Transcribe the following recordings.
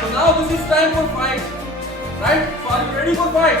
So now this is time for fight, right? So are you ready for fight?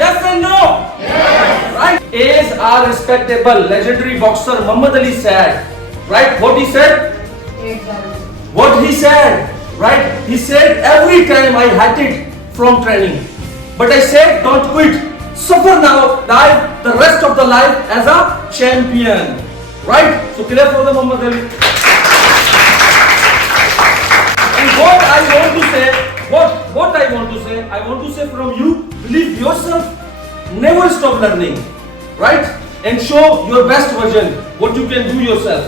Yes and no? Right? As are respectable. Legendary boxer Muhammad Ali said, right? What he said? What he said? Right? He said, every time I had it from training, but I said, don't quit. Suffer now, die the rest of the life as a champion. Right? So clear for the Muhammad Ali. And what I want to say from you, believe yourself, never stop learning, right? And show your best version, what you can do yourself.